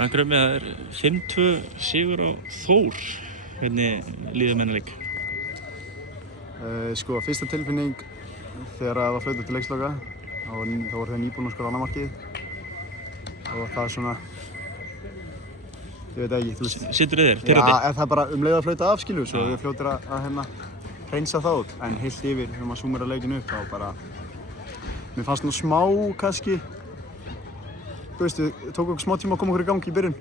Akkurát með það er 5-2 sigur á Þór. Hvernig líður með þennan leik? Sko, fyrsta tilfinning þegar það var flautað til leiksloka, þá voru þeir nýbúin að skora annað markið og það er svona, ég veit ekki, þú veist. Situr þér? Já, það er bara leið að flauta af, skilur, svo við fljótir að hreinsa það út, en heilt yfir þegar maður súmir að leikinu upp, þá bara, mér fannst nú smá kannski, þú veist, við tók okkur smá tíma að koma okkur í gang í byrjun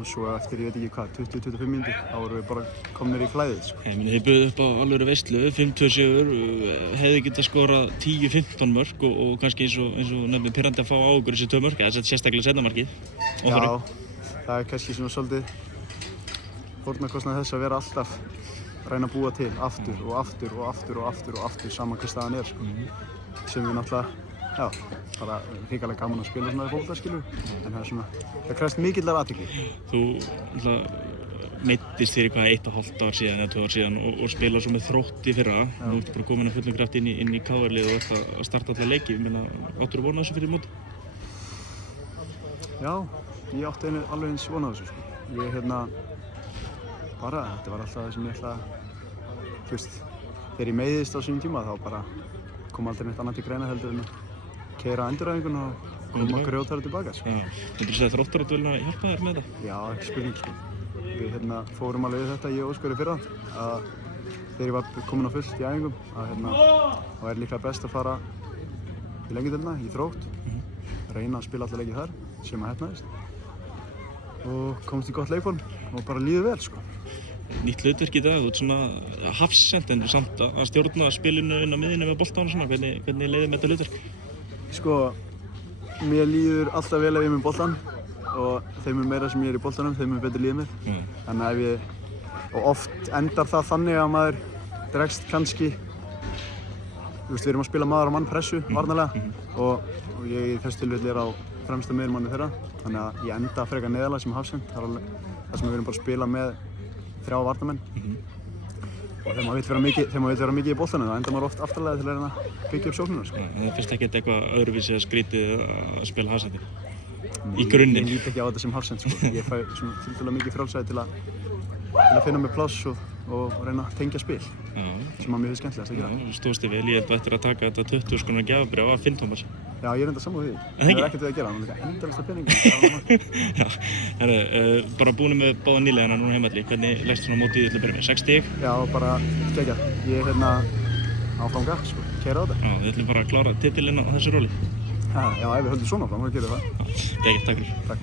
og svo eftir, ég veit ekki hvað, 20-25 mínútur, þá vorum við bara komnir í flæðið, sko. Ég meina, þið buðu upp á alvöru veislu, 5-2 sigur, hefði getað skorað 10-15 mörk og kannski eins og nefnir pirrandi að fá á okkur þessi 2 mörk, eða sérstaklega seinna markið. Já, það er kannski svona svolítið fórnarkostnað þess að vera alltaf að reyna að búa til, aftur og aftur og aftur og aftur og aftur, saman hver staðan er, sko. Sem við náttúrulega, já, bara hrikalega gaman að spila svona í fótbolta, skilur, en það er svona, það krefst mikillar athygli. Þú meiddist fyrir hvað 1,5 ár síðan eða 2 ár síðan og spila svo með Þrótti fyrra. Nú ertu bara komin að fullum kraft inn í KR-lið og ert að starta alla leiki. Ég meina, áttirðu von á þessu fyrir móti? Já, ég átti alveg eins von á þessu, sko. Ég bara, þetta var alltaf það sem ég ætlaði, þú veist, þegar ég meiðist á sínum tíma þá bara kom aldrei neitt annað til greina heldur en að keyra endurhæfinguna og koma grjótara tilbaka, sko. Myndirðu segja að Þróttaravöllin að hjálpa þér með þetta? Já, ekki spurning, sko. Við fórum alveg við þetta, ég og Óskar í fyrra, að þegar ég var komin á fullt í æfingum, að það væri líklega best að fara í lengjudeildina, í Þrótt, reyna að spila alla leiki þar, sem að heppnaðist og komst í gott leikform og bara líður vel, sko. Nýtt hlutverk í dag, þú ert svona hafsend en samt að stjórna spilinu inn á miðjunni með boltann og svona, hvernig leiðir með þetta hlutverk? Sko, mér líður alltaf vel ef ég er með boltann og þeim meira sem ég er í boltanum, þeim betur líður mér. Þannig að og oft endar það þannig að maður dregst kannski, þú veist, við erum að spila maður á mann pressu, varnarlega, og ég í þessu tilfelli er á fremsta miðjumanni þeirra, þannig að ég enda frekar neðarlega sem hafsend, þar sem við erum bara að spila með 3 varnarmenn og þegar maður vill vera mikið í boltanum, þá endar maður oft aftarlega til að reyna að byggja upp sóknina, sko. Það finnst ekkert eitthvað öðruvísi að skrítið að spila hafsendi? Í grunninn? Ég lít ekki á þetta sem hafsend, sko. Ég fæ svona tiltölulega mikið frjálsræði til að finna mér pláss og reyna að tengja spil, sem að mér finnst skemmtilegast að gera. Já, stóðst þig vel, ég held að eftir að taka þetta 20 skonar gjafabréf af Finn Tómas. Já, ég er enda sammála því. Það er ekkert við að gera, hann er líka endalaust af peningum. Já, herru, bara búin með báða nýliðana núna heimalli, hvernig leggst svona mótið til að byrja með? 6 stig? Já, bara geggjað. Ég er áfram gafn, sko, keyra á þetta. Já, við ætlum bara að klára titilinn á þessu róli. Já, ef við höldum svona áfram, þá gerum við það. Geggjað, takk fyrir. Takk.